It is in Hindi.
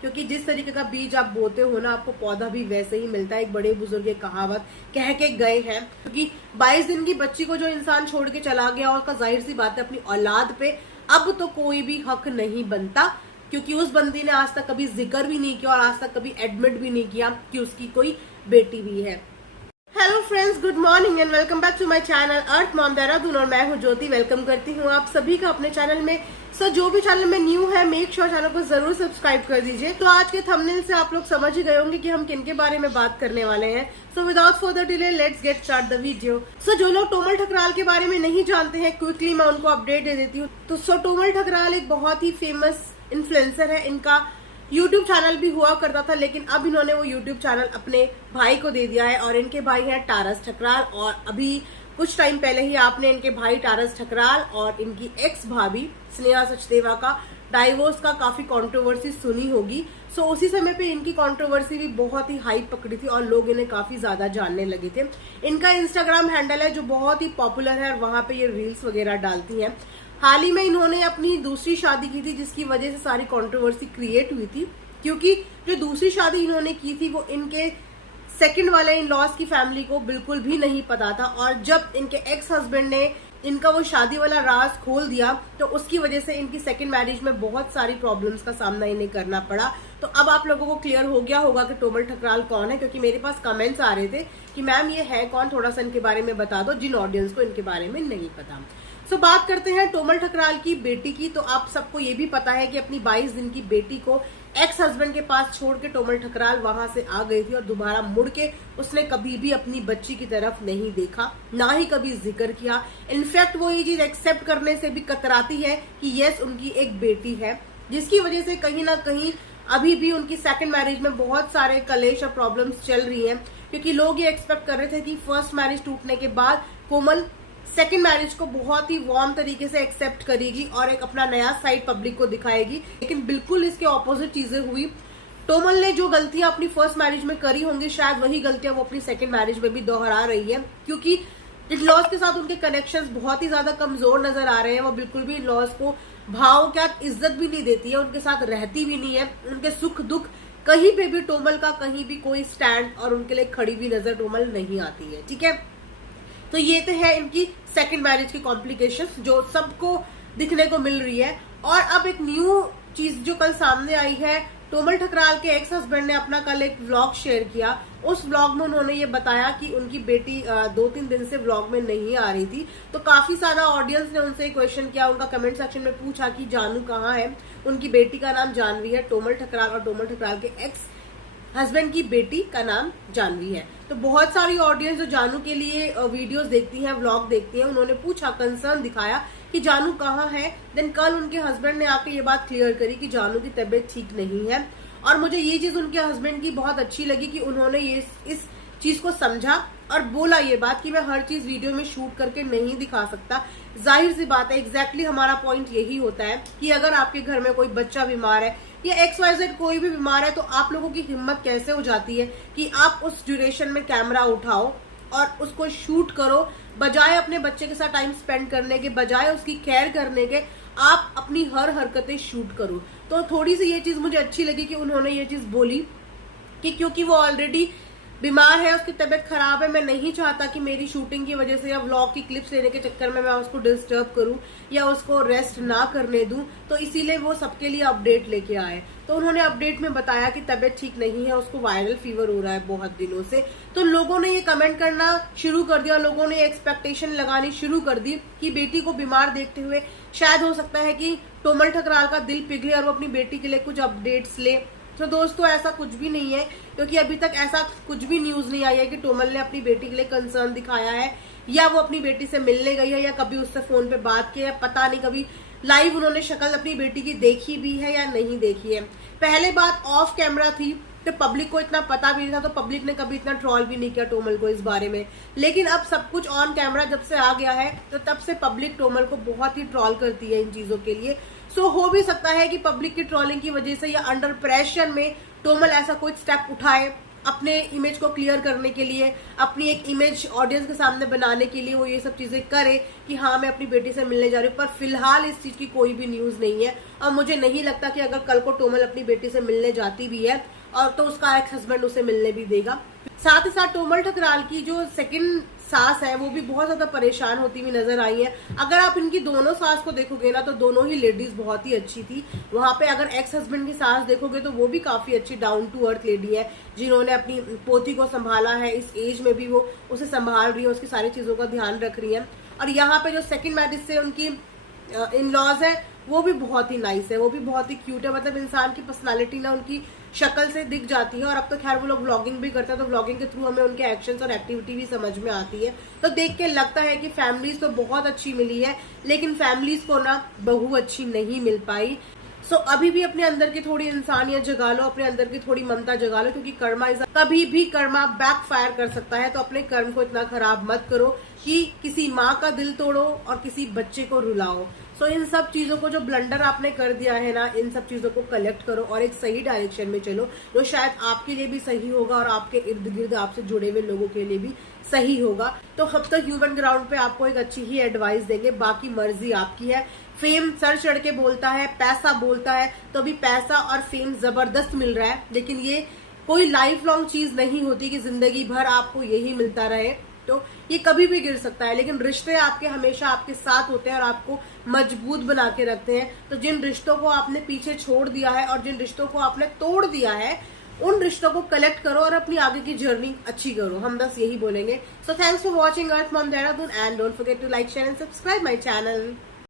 क्योंकि जिस तरीके का बीज आप बोते हो ना, आपको पौधा भी वैसे ही मिलता है। एक बड़े बुजुर्ग की कहावत कह के गए हैं, क्योंकि 22 दिन की बच्ची को जो इंसान छोड़ के चला गया, और उसका जाहिर सी बात है अपनी औलाद पे अब तो कोई भी हक नहीं बनता, क्योंकि उस बंदी ने आज तक कभी जिक्र भी नहीं किया और आज तक कभी एडमिट भी नहीं किया कि उसकी कोई बेटी भी है। Hello friends, good morning and welcome back to my channel Earth Mom Dehradun. और मैं हूं ज्योति, वेलकम करती हूं आप सभी का अपने चैनल में। जो भी चैनल में न्यू है, मेक श्योर चैनल को जरूर सब्सक्राइब कर दीजिए। तो आज के थंबनेल से आप लोग समझ ही गए होंगे कि हम किन के बारे में बात करने वाले हैं। So without further delay let's get start the video. जो लोग टोमल ठकराल के बारे में नहीं जानते हैं, क्विकली मैं उनको अपडेट दे देती हूँ। तो टोमल ठकराल एक बहुत ही फेमस इन्फ्लुएंसर है। इनका YouTube चैनल भी हुआ करता था, लेकिन अब इन्होंने वो YouTube चैनल अपने भाई को दे दिया है। और इनके भाई हैं टारस ठकराल। और अभी कुछ टाइम पहले ही आपने इनके भाई टारस ठकराल और इनकी एक्स भाभी स्नेहा सचदेवा का डाइवोर्स का काफी कंट्रोवर्सी सुनी होगी। उसी समय पे इनकी कंट्रोवर्सी भी बहुत ही हाई पकड़ी थी और लोग इन्हें काफी ज्यादा जानने लगे थे। इनका इंस्टाग्राम हैंडल है जो बहुत ही पॉपुलर है और वहां पे ये रील्स वगैरह डालती हैं। हाल ही में इन्होंने अपनी दूसरी शादी की थी, जिसकी वजह से सारी कंट्रोवर्सी क्रिएट हुई थी, क्योंकि जो दूसरी शादी इन्होंने की थी वो इनके सेकंड वाले इन लॉज की फैमिली को बिल्कुल भी नहीं पता था। और जब इनके एक्स हस्बैंड ने इनका वो शादी वाला राज खोल दिया, तो उसकी वजह से इनकी सेकंड मैरिज में बहुत सारी प्रॉब्लम्स का सामना इन्हें करना पड़ा। तो अब आप लोगों को क्लियर हो गया होगा कि टोमल ठकराल कौन है, क्योंकि मेरे पास कमेंट्स आ रहे थे कि मैम ये है कौन, थोड़ा सा इनके बारे में बता दो, जिन ऑडियंस को इनके बारे में नहीं पता। बात करते हैं टोमल ठकराल की बेटी की। तो आप सबको ये भी पता है कि अपनी 22 दिन की बेटी को एक्स हस्बैंड के पास छोड़ के टोमल ठकराल वहां से आ गई थी और दोबारा मुड़ के उसने कभी भी अपनी बच्ची की तरफ नहीं देखा, ना ही कभी जिक्र किया। इनफैक्ट वो ये चीज एक्सेप्ट करने से भी कतराती है कि यस उनकी एक बेटी है, जिसकी वजह से कहीं ना कहीं अभी भी उनकी सेकंड मैरिज में बहुत सारे कलेश और प्रॉब्लम्स चल रही हैं। क्योंकि लोग ये एक्सपेक्ट कर रहे थे कि फर्स्ट मैरिज टूटने के बाद कोमल सेकेंड मैरिज को बहुत ही वार्म तरीके से एक्सेप्ट करेगी और एक अपना नया साइड पब्लिक को दिखाएगी, लेकिन बिल्कुल इसके ऑपोजिट चीजें हुई। टोमल ने जो गलतियां अपनी फर्स्ट मैरिज में करी होंगी, शायद वही गलतियां वो अपनी सेकेंड मैरिज में भी दोहरा रही है, क्योंकि इन-लॉज के साथ उनके कनेक्शंस बहुत ही ज्यादा कमजोर नजर आ रहे हैं। वो बिल्कुल भी इन-लॉज को भाव क्या इज्जत भी नहीं देती है, उनके साथ रहती भी नहीं है। उनके सुख दुख कहीं पे भी टोमल का कहीं भी कोई स्टैंड और उनके लिए खड़ी हुई नजर टोमल नहीं आती है। ठीक है, तो ये तो है इनकी सेकंड मैरिज की कॉम्प्लिकेशंस जो सबको दिखने को मिल रही है। और अब एक न्यू चीज जो कल सामने आई है, टोमल ठकराल के एक्स हस्बैंड ने अपना कल एक व्लॉग शेयर किया। उस व्लॉग में उन्होंने ये बताया कि उनकी बेटी 2-3 दिन से व्लॉग में नहीं आ रही थी। तो काफी सारा ऑडियंस ने उनसे क्वेश्चन किया, उनका कमेंट सेक्शन में पूछा कि जानू कहाँ है। उनकी बेटी का नाम जानवी है, टोमल ठकराल और टोमल ठकराल के एक्स हस्बैंड की बेटी का नाम जानवी है। तो बहुत सारी ऑडियंस जो जानू के लिए वीडियोस देखती है, व्लॉग देखती है, उन्होंने पूछा, कंसर्न दिखाया कि जानू कहाँ है। देन कल उनके हस्बैंड ने आके ये बात क्लियर करी कि जानू की तबीयत ठीक नहीं है। और मुझे ये चीज उनके हस्बैंड की बहुत अच्छी लगी कि उन्होंने ये इस चीज को समझा और बोला ये बात कि मैं हर चीज वीडियो में शूट करके नहीं दिखा सकता। जाहिर सी बात है, एग्जैक्टली हमारा पॉइंट यही होता है कि अगर आपके घर में कोई बच्चा बीमार है या XYZ कोई भी बीमार है, तो आप लोगों की हिम्मत कैसे हो जाती है कि आप उस ड्यूरेशन में कैमरा उठाओ और उसको शूट करो, बजाय अपने बच्चे के साथ टाइम स्पेंड करने के, बजाय उसकी केयर करने के, आप अपनी हर हरकतें शूट करो। तो थोड़ी सी ये चीज मुझे अच्छी लगी कि उन्होंने ये चीज बोली कि क्योंकि वो ऑलरेडी बीमार है, उसकी तबीयत खराब है, मैं नहीं चाहता कि मेरी शूटिंग की वजह से या व्लॉग की क्लिप्स लेने के चक्कर में मैं उसको डिस्टर्ब करूं या उसको रेस्ट ना करने दूं। तो इसीलिए वो सबके लिए अपडेट लेके आए। तो उन्होंने अपडेट में बताया कि तबीयत ठीक नहीं है, उसको वायरल फीवर हो रहा है बहुत दिनों से। तो लोगों ने ये कमेंट करना शुरू कर दिया, लोगों ने एक्सपेक्टेशन लगानी शुरू कर दी कि बेटी को बीमार देखते हुए शायद हो सकता है कि टोमल ठकराल का दिल पिघले और वो अपनी बेटी के लिए कुछ अपडेट्स ले। तो दोस्तों ऐसा कुछ भी नहीं है, क्योंकि अभी तक ऐसा कुछ भी न्यूज नहीं आई है कि टोमल ने अपनी बेटी के लिए कंसर्न दिखाया है या वो अपनी बेटी से मिलने गई है या कभी उससे फोन पे बात की है। पता नहीं कभी लाइव उन्होंने शक्ल अपनी बेटी की देखी भी है या नहीं देखी है। पहले बात ऑफ कैमरा थी तो पब्लिक को इतना पता भी नहीं था, तो पब्लिक ने कभी इतना ट्रॉल भी नहीं किया टोमल को इस बारे में। लेकिन अब सब कुछ ऑन कैमरा जब से आ गया है, तो तब से पब्लिक टोमल को बहुत ही ट्रॉल करती है इन चीजों के लिए। हो भी सकता है कि पब्लिक की ट्रॉलिंग की वजह से या अंडर प्रेशर में टोमल ऐसा कोई स्टेप उठाए अपने इमेज को क्लियर करने के लिए, अपनी एक इमेज ऑडियंस के सामने बनाने के लिए वो ये सब चीजें करे कि हाँ मैं अपनी बेटी से मिलने जा रही हूँ। पर फिलहाल इस चीज की कोई भी न्यूज नहीं है और मुझे नहीं लगता कि अगर कल को टोमल अपनी बेटी से मिलने जाती भी है और तो उसका एक्स हस्बैंड उसे मिलने भी देगा। साथ ही साथ टोमल ठकराल की जो सेकंड सास है वो भी बहुत ज्यादा परेशान होती हुई नजर आई है। अगर आप इनकी दोनों सास को देखोगे ना तो दोनों ही लेडीज बहुत ही अच्छी थी। वहां पे अगर एक्स हस्बैंड की सास देखोगे तो वो भी काफी अच्छी डाउन टू अर्थ लेडी है, जिन्होंने अपनी पोती को संभाला है, इस एज में भी वो उसे संभाल रही है, उसकी सारी चीजों का ध्यान रख रही है। और यहाँ पे जो सेकंड मैरिज से उनकी इन लॉज है वो भी बहुत ही नाइस है, वो भी बहुत ही क्यूट है। मतलब इंसान की पर्सनालिटी ना उनकी शक्ल से दिख जाती है। और अब तो खैर वो लोग व्लॉगिंग भी करते हैं तो व्लॉगिंग के थ्रू हमें उनके एक्शंस और एक्टिविटी भी समझ में आती है। तो देख के लगता है कि फैमिलीज तो बहुत अच्छी मिली है, लेकिन फैमिलीज को ना बहू अच्छी नहीं मिल पाई। सो अभी भी अपने अंदर की थोड़ी इंसानियत जगा लो, अपने अंदर की थोड़ी ममता जगा लो, क्योंकि कर्मा कभी भी कर्मा बैक फायर कर सकता है। तो अपने कर्म को इतना खराब मत करो कि किसी माँ का दिल तोड़ो और किसी बच्चे को रुलाओ। सो इन सब चीजों को जो ब्लंडर आपने कर दिया है ना, इन सब चीजों को कलेक्ट करो और एक सही डायरेक्शन में चलो, जो शायद आपके लिए भी सही होगा और आपके इर्द गिर्द आपसे जुड़े हुए लोगों के लिए भी सही होगा। तो हम तो ह्यूमन ग्राउंड पे आपको एक अच्छी ही एडवाइस देंगे, बाकी मर्जी आपकी है। फेम सर चढ़ के बोलता है, पैसा बोलता है, तो अभी पैसा और फेम जबरदस्त मिल रहा है, लेकिन ये कोई लाइफ लॉन्ग चीज नहीं होती कि जिंदगी भर आपको यही मिलता रहे। तो ये कभी भी गिर सकता है, लेकिन रिश्ते आपके हमेशा आपके साथ होते हैं और आपको मजबूत बना के रखते हैं। तो जिन रिश्तों को आपने पीछे छोड़ दिया है और जिन रिश्तों को आपने तोड़ दिया है, उन रिश्तों को कलेक्ट करो और अपनी आगे की जर्नी अच्छी करो, हम बस यही बोलेंगे। So thanks for watching Earth Mom Dehradun and don't forget to like, share and subscribe my channel.